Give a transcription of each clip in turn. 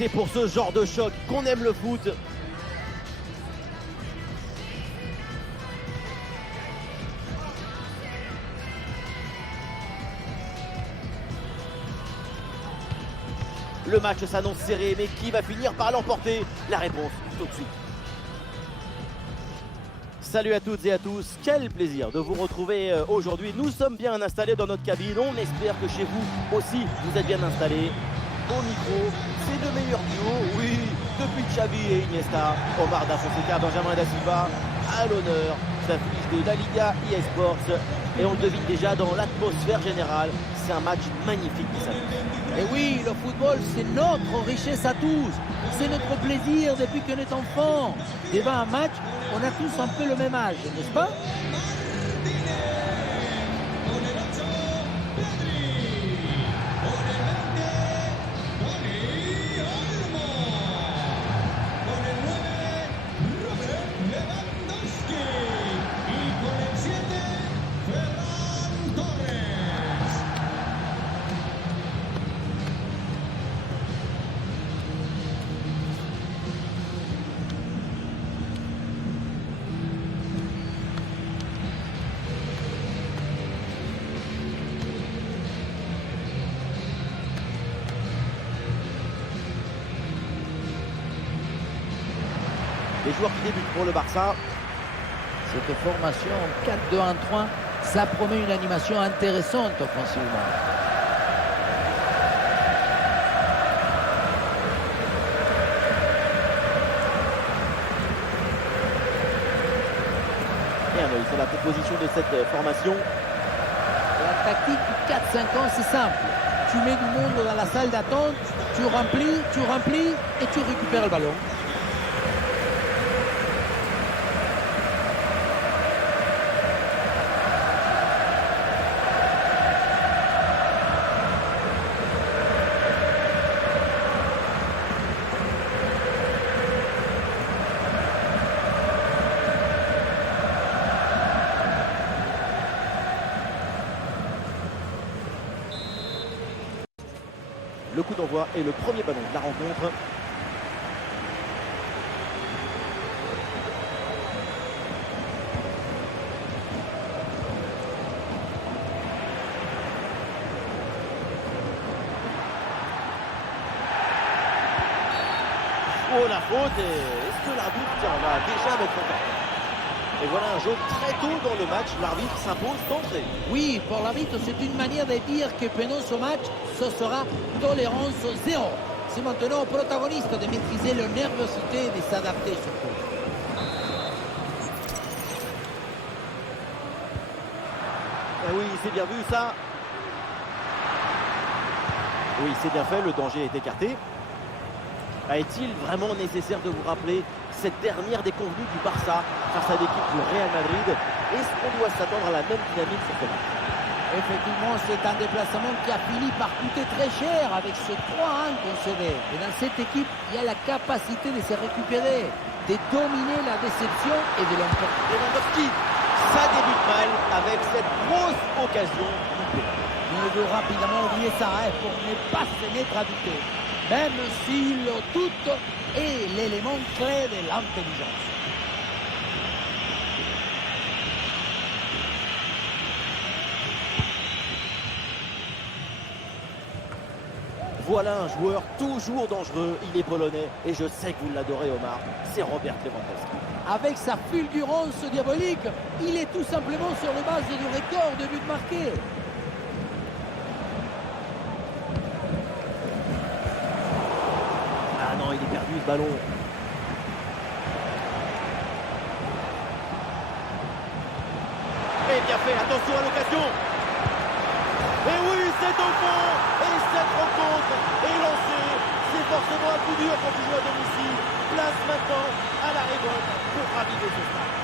C'est pour ce genre de choc qu'on aime le foot. Le match s'annonce serré, mais qui va finir par l'emporter? La réponse tout de suite. Salut à toutes et à tous, quel plaisir de vous retrouver aujourd'hui. Nous sommes bien installés dans notre cabine, on espère que chez vous aussi vous êtes bien installés. Au micro, c'est le meilleur duo, oui, depuis Xavi et Iniesta. Omar Da Fonseca, Benjamin Da Silva, à l'honneur, s'affiche de la Liga eSports. Et on le devine déjà dans l'atmosphère générale, c'est un match magnifique qui s'annonce. Et oui, le football, c'est notre richesse à tous. C'est notre plaisir depuis qu'on est enfant. Devant un match, on a tous un peu le même âge, n'est-ce pas? Les joueurs qui débutent pour le Barça. Cette formation 4-2-1-3, ça promet une animation intéressante offensivement. Et un œil sur la composition de cette formation. La tactique du 4-5-1, c'est simple. Tu mets du monde dans la salle d'attente, tu remplis et tu récupères le ballon. Le coup d'envoi et le premier ballon de la rencontre. Oh la faute, et est-ce que l'arbitre va déjà mettre en temps? Et voilà un jaune très tôt dans le match, l'arbitre s'impose d'entrée. Oui, pour l'arbitre, c'est une manière de dire que pendant ce match, ce sera tolérance zéro. C'est maintenant au protagoniste de maîtriser leur nervosité et de s'adapter surtout. Eh oui, c'est bien vu ça. Oui, c'est bien fait, le danger est écarté. Est-il vraiment nécessaire de vous rappeler cette dernière déconvenue du Barça face à l'équipe du Real Madrid? Est-ce qu'on doit s'attendre à la même dynamique sur ce match? Effectivement, c'est un déplacement qui a fini par coûter très cher avec ce 3-1 concédé. Et dans cette équipe, il y a la capacité de se récupérer, de dominer la déception et de l'emporter. Lewandowski, ça débute mal avec cette grosse occasion loupée. Il veut rapidement oublier ça pour ne pas se mettre à douter. Même si le doute est l'élément clé de l'intelligence. Voilà un joueur toujours dangereux, il est polonais et je sais que vous l'adorez Omar, c'est Robert Lewandowski. Avec sa fulgurance diabolique, il est tout simplement sur les bases du record de buts marqués. Ah non, il est perdu ce ballon. Et bien fait, attention à l'occasion. Et oui, c'est au fond. Et cette rencontre est lancée. C'est forcément un coup dur quand tu joues à domicile. Place maintenant à la révolte pour raviver ce stade.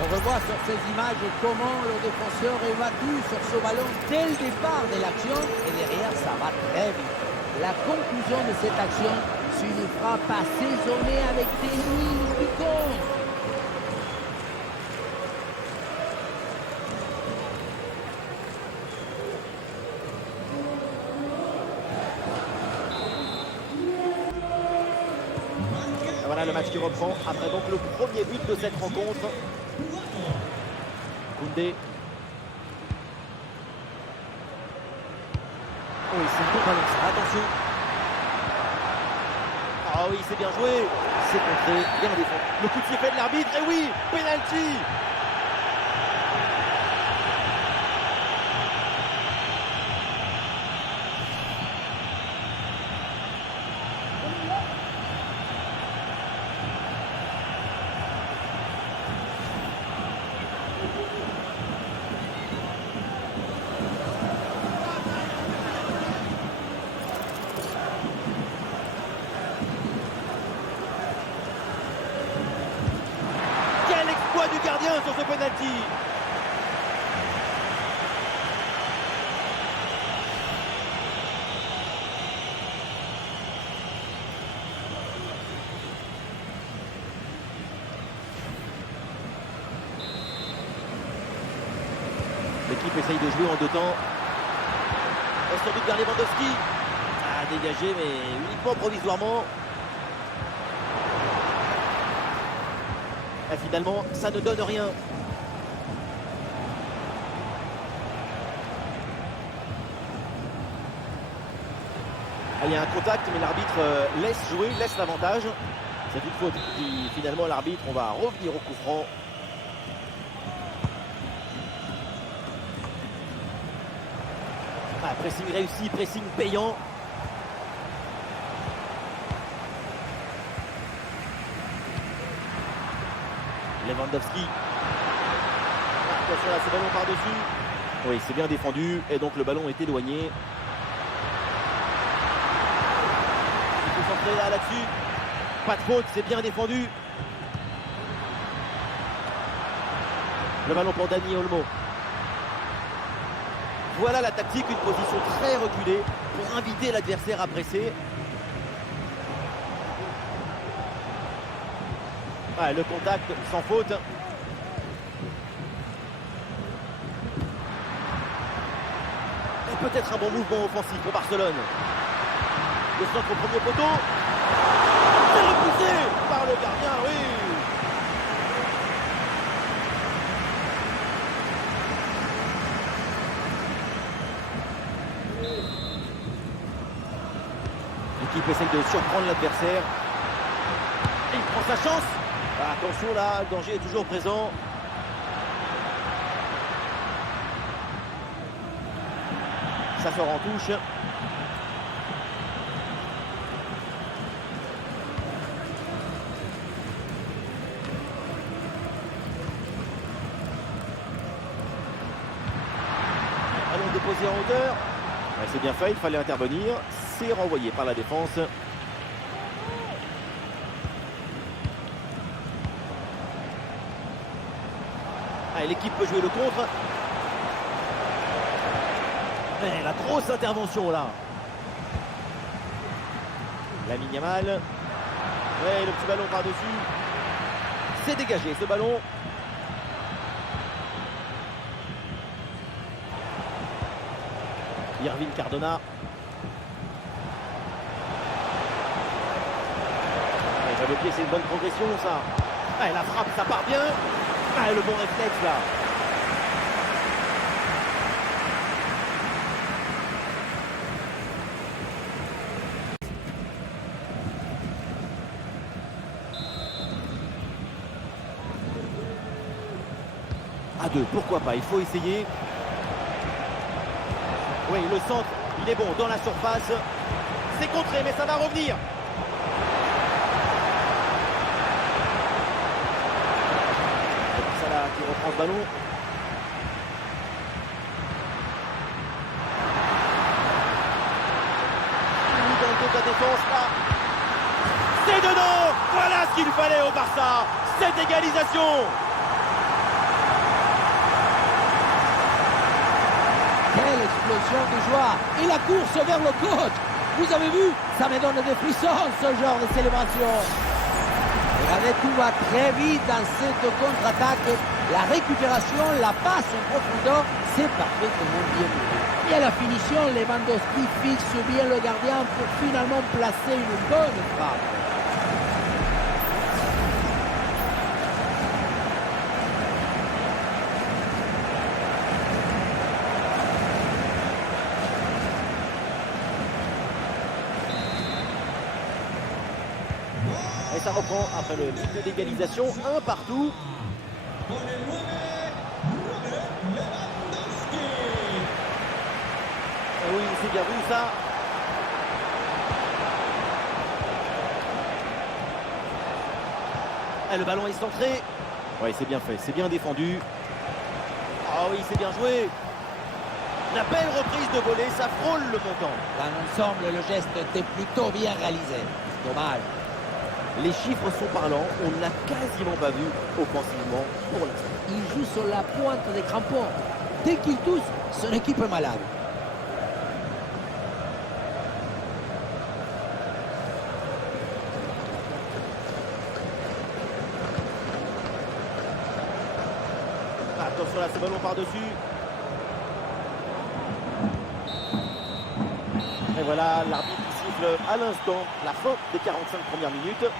On revoit sur ces images comment le défenseur est battu sur ce ballon dès le départ de l'action et derrière ça va très vite. La conclusion de cette action, c'est une frappe assaisonnée avec des lignes piquantes. Voilà le match qui reprend après donc le premier but de cette rencontre. Koundé. Oui, c'est un bon ballon, ça. Attention. Ah oui, c'est bien joué. C'est contré, bien défendu. Le coup de sifflet de l'arbitre, et oui, penalty. Du gardien sur ce penalty. L'équipe essaye de jouer en deux temps. Et sans doute vers Lewandowski. Ah, dégagé, mais uniquement provisoirement. Et finalement, ça ne donne rien. Ah, il y a un contact, mais l'arbitre laisse jouer, laisse l'avantage. C'est une faute. Et finalement, l'arbitre, on va revenir au coup franc. Ah, pressing réussi, pressing payant. Lewandowski. Attention à ce ballon par-dessus. Oui, c'est bien défendu. Et donc le ballon est éloigné. Il faut s'entrer là-dessus. Pas de faute, c'est bien défendu. Le ballon pour Dani Olmo. Voilà la tactique, une position très reculée pour inviter l'adversaire à presser. Ah, le contact sans faute. Et peut-être un bon mouvement offensif pour Barcelone. Le centre au premier poteau. C'est repoussé par le gardien, oui. L'équipe essaye de surprendre l'adversaire. Il prend sa chance. Attention là, le danger est toujours présent. Ça sort en touche. Allons déposer en hauteur. Ouais, c'est bien fait, il fallait intervenir. C'est renvoyé par la défense. L'équipe peut jouer le contre. Mais la grosse intervention là. Lamine Yamal. Ouais, le petit ballon par-dessus. C'est dégagé ce ballon. Irvine Cardona. Le pied, c'est une bonne progression ça. La frappe, ça part bien. Le bon réflexe là. À deux, pourquoi pas, il faut essayer. Oui, le centre, il est bon dans la surface. C'est contré, mais ça va revenir. Qui reprend ce ballon. Dans le dos de la défense là. C'est dedans. Voilà ce qu'il fallait au Barça. Cette égalisation. Quelle explosion de joie. Et la course vers le coach. Vous avez vu, ça me donne des frissons ce genre de célébration. Regardez, tout va très vite dans cette contre-attaque. La récupération, la passe en profondeur, c'est parfaitement bien joué. Et à la finition, Lewandowski fixe bien le gardien pour finalement placer une bonne frappe. Et ça reprend après le but d'égalisation, un partout. Ah oui, c'est bien vu ça. Ah, le ballon est centré. Oui, c'est bien fait, c'est bien défendu. Ah oui, c'est bien joué. La belle reprise de volée, ça frôle le montant. Dans l'ensemble, le geste était plutôt bien réalisé. Dommage. Les chiffres sont parlants, on ne l'a quasiment pas vu offensivement pour l'instant. Il joue sur la pointe des crampons. Dès qu'il touche, son équipe est malade. Attention là, ce ballon par-dessus. Et voilà, l'arbitre qui siffle à l'instant la fin des 45 premières minutes.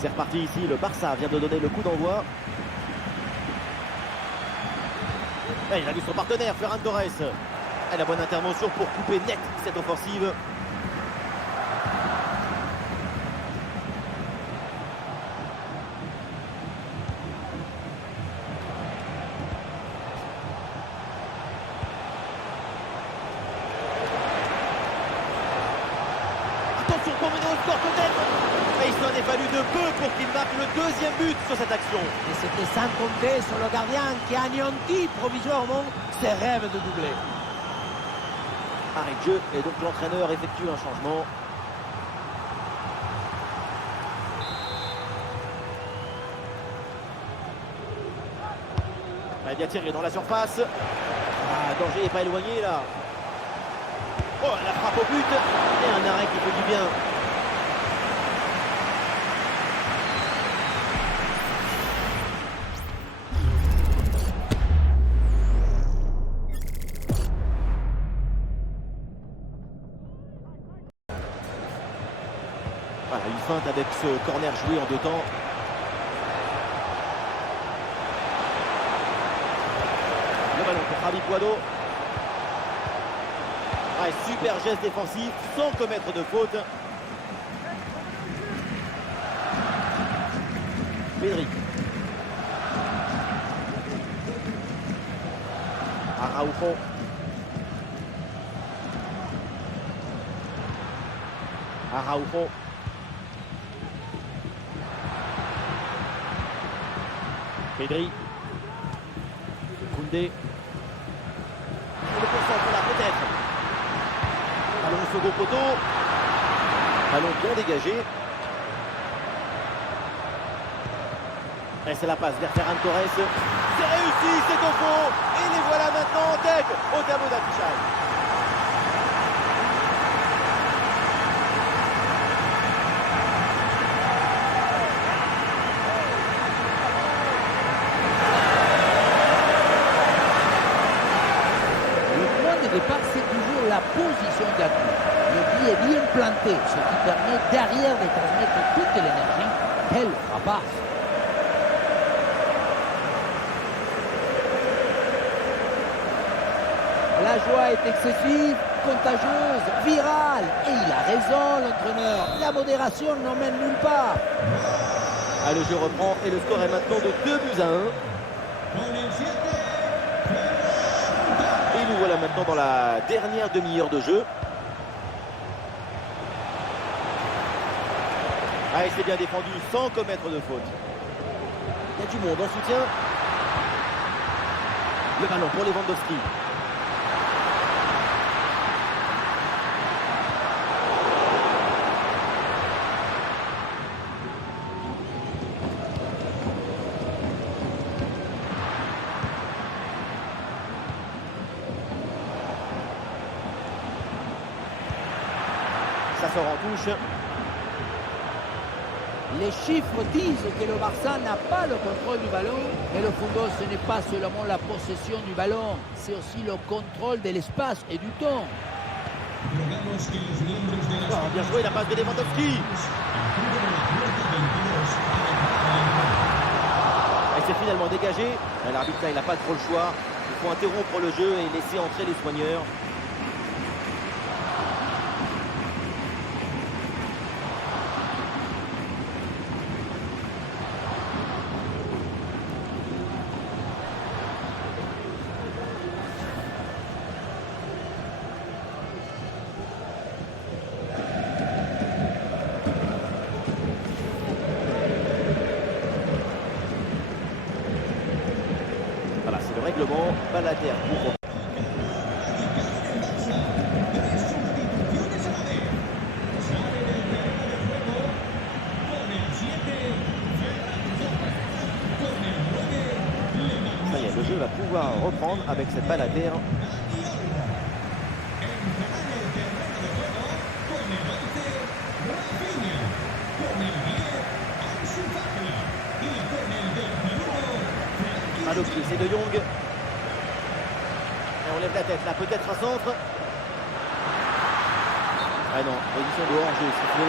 C'est reparti ici, le Barça vient de donner le coup d'envoi. Il a vu son partenaire, Ferran Torres. Et la bonne intervention pour couper net cette offensive. Attention pour mener au score peut-être. Mais il s'en est fallu de peu pour qu'il marque le deuxième but sur cette action. Et c'était sans compter sur le gardien qui a anéanti provisoirement ses rêves de doubler. Arrêt de jeu et donc l'entraîneur effectue un changement. Il a bien tiré dans la surface. Ah, danger n'est pas éloigné là. Oh, la frappe au but et un arrêt qui fait du bien. Voilà, une feinte avec ce corner joué en deux temps. Le ballon pour Javi Puado. Super geste défensif sans commettre de faute. Pedri. Araujo. Araujo. Pedri. Koundé. Le concentre là peut-être. Ballon au second poteau. Ballon bien dégagé. Et c'est la passe vers Ferran Torres. C'est réussi, c'est au fond. Et les voilà maintenant en tête au tableau d'affichage. C'est toujours la position d'appui. Le pied est bien planté, ce qui permet derrière de transmettre toute l'énergie. Quelle frappe! La joie est excessive, contagieuse, virale. Et il a raison, l'entraîneur. La modération n'emmène nulle part. Ah, le jeu reprend et le score est maintenant de 2-1. nous voilà maintenant dans la dernière demi-heure de jeu. Ah, et c'est bien défendu sans commettre de faute. Il y a du monde en soutien. Le ballon pour Lewandowski. Ça sort en touche. Les chiffres disent que le Barça n'a pas le contrôle du ballon, mais le football, ce n'est pas seulement la possession du ballon, c'est aussi le contrôle de l'espace et du temps. Oh, bien joué la passe de Lewandowski. Et c'est finalement dégagé. L'arbitre là, il n'a pas trop le choix. Il faut interrompre le jeu et laisser entrer les soigneurs. Voilà, c'est le règlement. Balader pour... Ça y est, le jeu va pouvoir reprendre avec cette balle à terre. Adopté, c'est De Jong. Et on lève la tête là, peut-être un centre. Ah non, position de hors-jeu sifflé.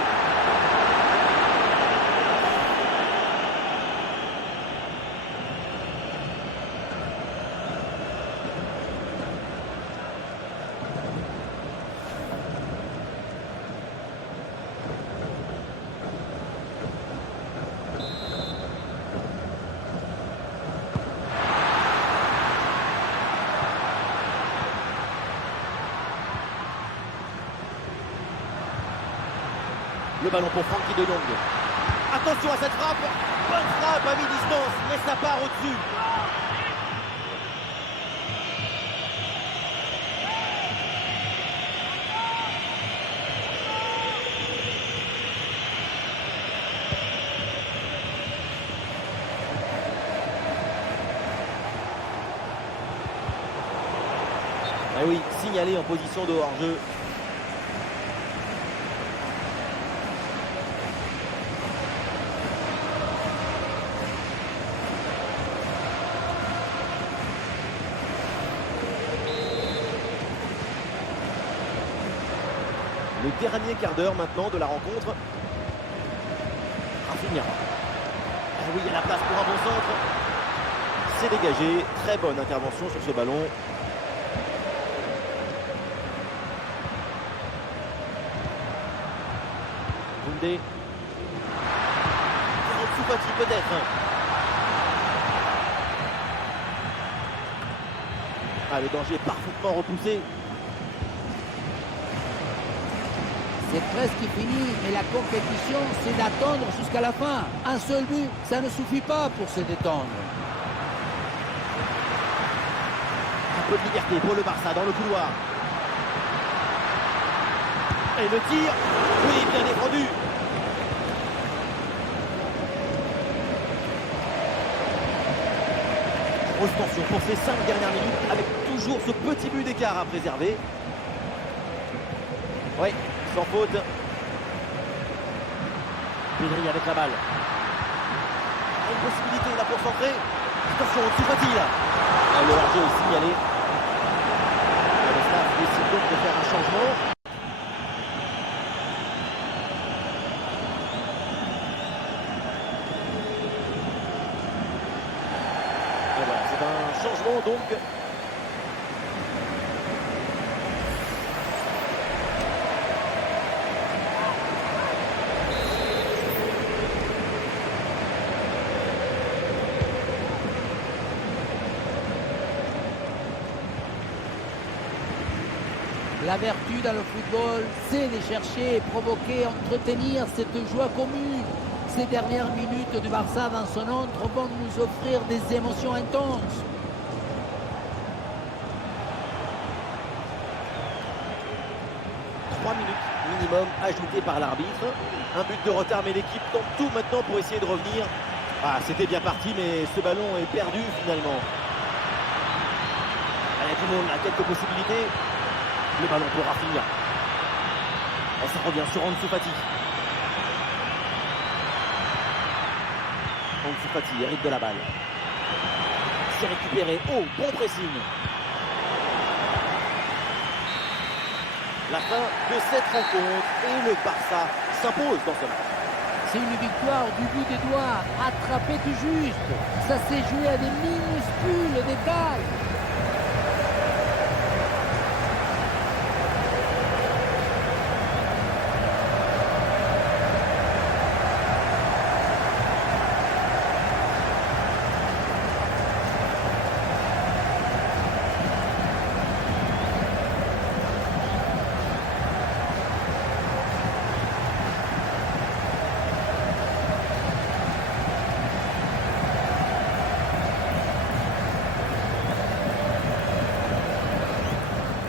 Le ballon pour Frenkie de Jong. Attention à cette frappe. Bonne frappe à mi-distance, mais ça part au-dessus. Ah oui, signalé en position de hors-jeu. Le dernier quart d'heure maintenant de la rencontre. Rafinha. Ah oui, il y a la place pour un bon centre. C'est dégagé. Très bonne intervention sur ce ballon. Koundé. Ansu Fati peut-être. Ah, le danger est parfaitement repoussé. C'est presque fini, mais la compétition, c'est d'attendre jusqu'à la fin. Un seul but, ça ne suffit pas pour se détendre. Un peu de liberté pour le Barça dans le couloir. Et le tir, oui, bien défendu. Grosse tension pour ces 5 dernières minutes, avec toujours ce petit but d'écart à préserver. Oui, sans faute. Pedri avec la balle. Une possibilité là pour centrer. Attention, Ansu Fati là. Le hors-jeu est signalé. Le staff décide donc de faire un changement. Et voilà, c'est un changement donc. La vertu dans le football, c'est de chercher, provoquer, entretenir cette joie commune. Ces dernières minutes du Barça dans son entre vont nous offrir des émotions intenses. Minutes minimum ajoutées par l'arbitre. Un but de retard, mais l'équipe tente tout maintenant pour essayer de revenir. Ah, c'était bien parti, mais ce ballon est perdu finalement. Il y a du monde, là, quelques possibilités. Le ballon pour Rafinha. Et ça revient sur Ansu Fati. Ansu Fati hérite de la balle. C'est récupéré. Oh, bon pressing. La fin de cette rencontre et le Barça s'impose dans ce match. C'est une victoire du bout des doigts, attrapée tout juste. Ça s'est joué à des minuscules détails.